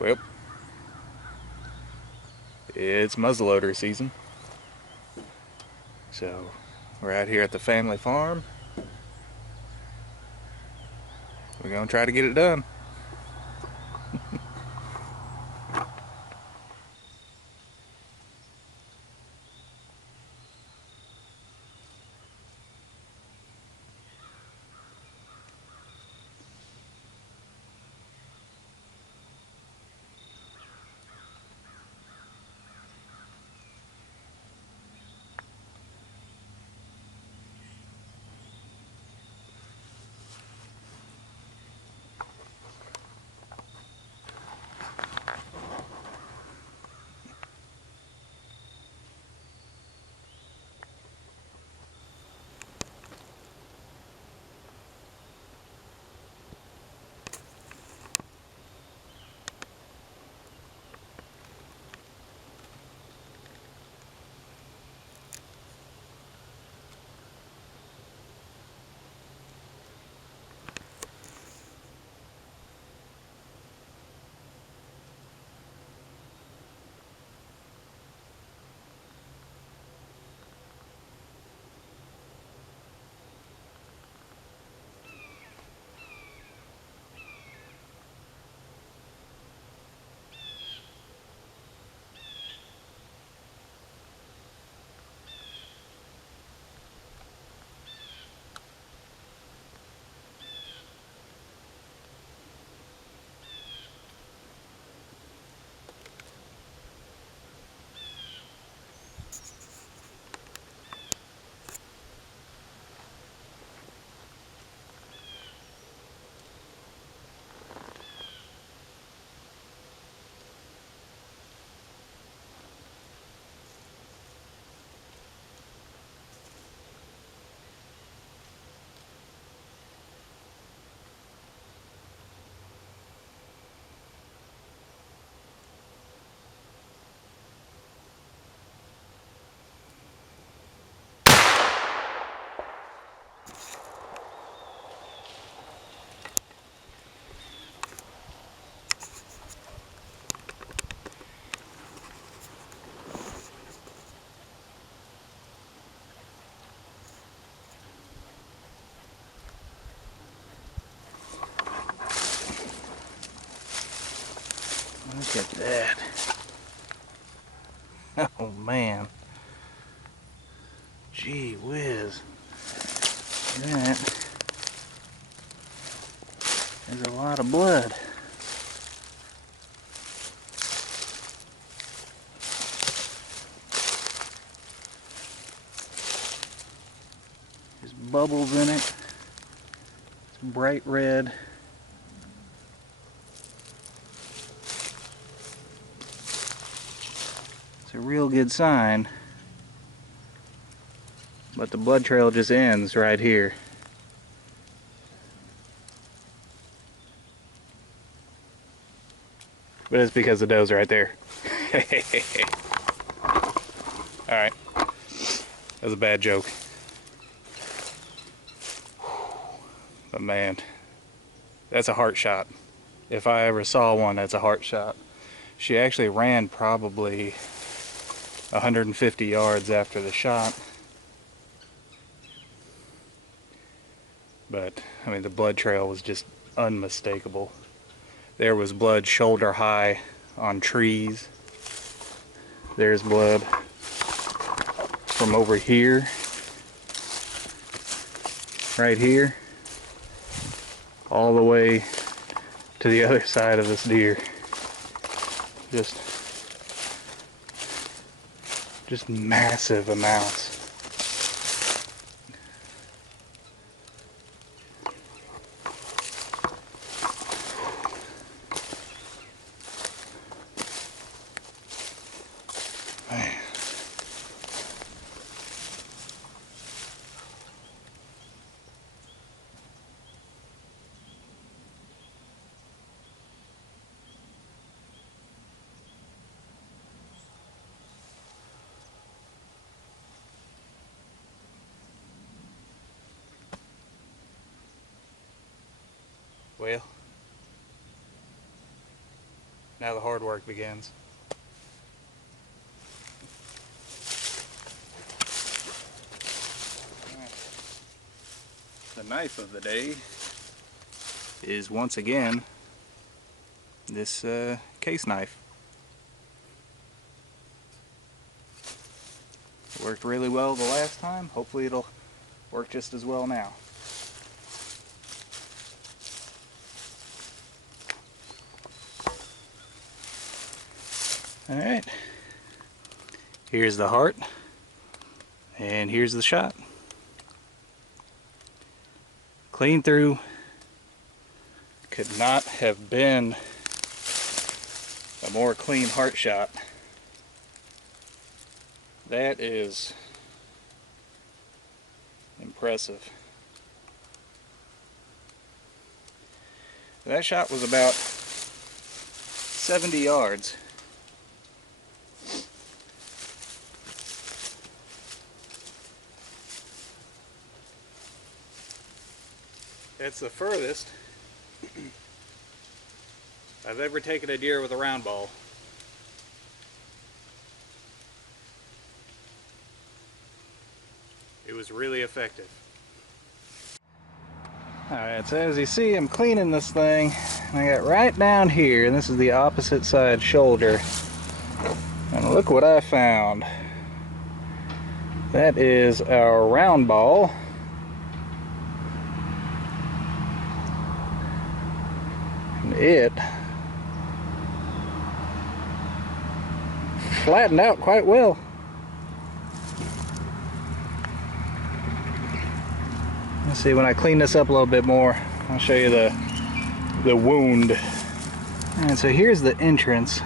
Well, it's muzzleloader season. So we're out here at the family farm. We're gonna try to get it done. Look at that. Oh man. Gee whiz. That is a lot of blood. There's bubbles in it. It's bright red. It's a real good sign. But the blood trail just ends right here. But it's because the doe's right there. Alright. That was a bad joke. But man, that's a heart shot. If I ever saw one, that's a heart shot. She actually ran probably 150 yards after the shot. But, I mean, the blood trail was just unmistakable. There was blood shoulder high on trees. There's blood from over here, right here, all the way to the other side of this deer. Just massive amounts. Man. Well, Now the hard work begins. The knife of the day is once again this case knife. It worked really well the last time. Hopefully it'll work just as well now. Alright, here's the heart, and here's the shot. Clean through. Could not have been a more clean heart shot. That is impressive. That shot was about 70 yards. It's the furthest I've ever taken a deer with a round ball. It was really effective. Alright, so as you see, I'm cleaning this thing, and I got right down here, and this is the opposite side shoulder. And look what I found. That is our round ball. It flattened out quite well. Let's see, when I clean this up a little bit more, I'll show you the wound. And so here's the entrance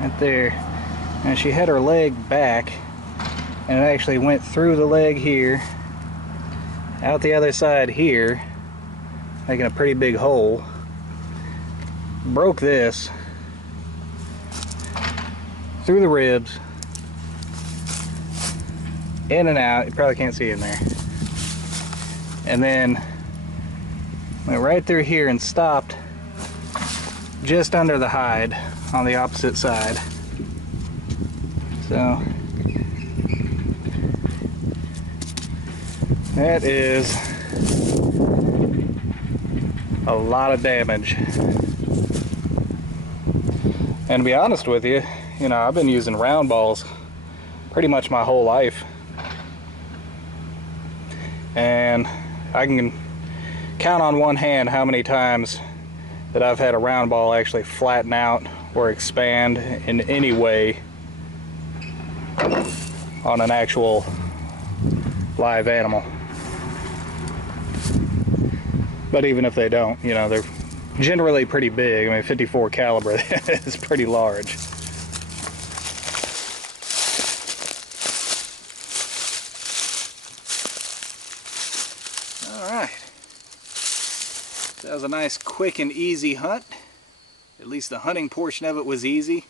right there, and she had her leg back, and it actually went through the leg here, out the other side here, making a pretty big hole. Broke this through the ribs, in and out. You probably can't see it in there. And then went right through here and stopped just under the hide on the opposite side. So that is a lot of damage. And to be honest with you, I've been using round balls pretty much my whole life, and I can count on one hand how many times that I've had a round ball actually flatten out or expand in any way on an actual live animal. But even if they don't, they're generally pretty big. I mean, 54 caliber is pretty large. Alright. That was a nice, quick and easy hunt. At least the hunting portion of it was easy.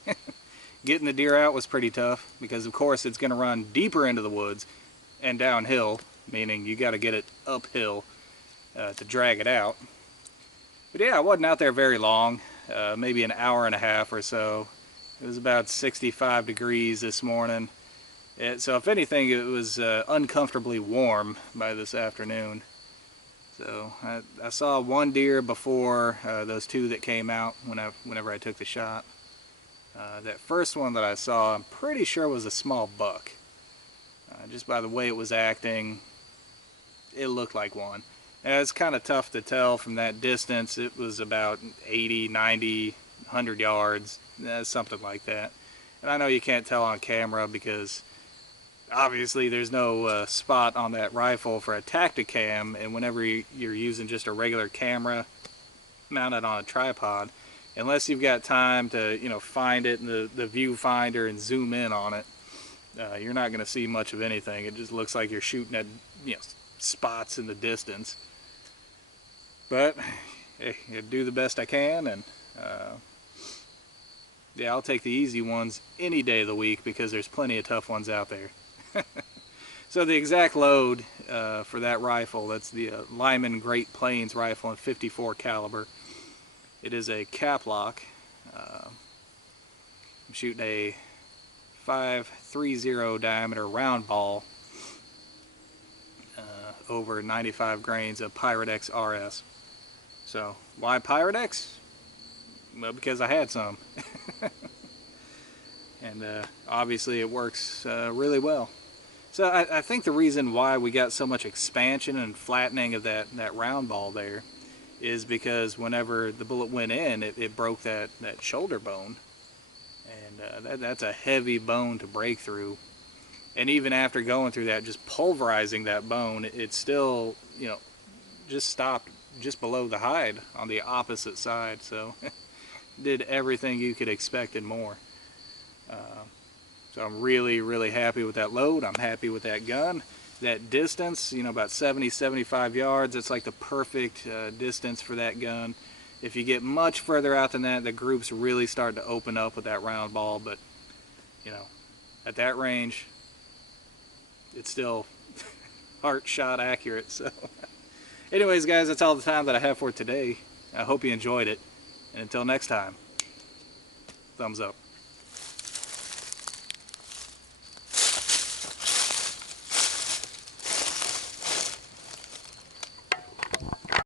Getting the deer out was pretty tough because, of course, it's going to run deeper into the woods and downhill, meaning you got to get it uphill to drag it out. But yeah, I wasn't out there very long, maybe an hour and a half or so. It was about 65 degrees this morning. So if anything, it was uncomfortably warm by this afternoon. So I saw one deer before those two that came out whenever I took the shot. That first one that I saw, I'm pretty sure was a small buck. Just by the way it was acting, it looked like one. And it's kind of tough to tell from that distance. It was about 80, 90, 100 yards, something like that. And I know you can't tell on camera because obviously there's no spot on that rifle for a Tacticam, and whenever you're using just a regular camera mounted on a tripod, unless you've got time to find it in the viewfinder and zoom in on it, you're not going to see much of anything. It just looks like you're shooting at spots in the distance. But hey, I do the best I can, and yeah, I'll take the easy ones any day of the week because there's plenty of tough ones out there. So the exact load for that rifle, that's the Lyman Great Plains rifle in 54 caliber, It is a cap lock. I'm shooting a 5.30 diameter round ball over 95 grains of Pyrex RS. So why Pyrex? Well, because I had some. And obviously it works really well. So I think the reason why we got so much expansion and flattening of that round ball there is because whenever the bullet went in, it broke that shoulder bone. And that's a heavy bone to break through. And even after going through that, just pulverizing that bone, it still, you know, just stopped just below the hide on the opposite side. So did everything you could expect and more. So I'm really, really happy with that load. I'm happy with that gun. That distance, you know, about 70-75 yards, it's like the perfect distance for that gun. If you get much further out than that, the groups really start to open up with that round ball. But, you know, at that range, it's still heart shot accurate. So anyways, guys, that's all the time that I have for today. I hope you enjoyed it. And until next time, thumbs up.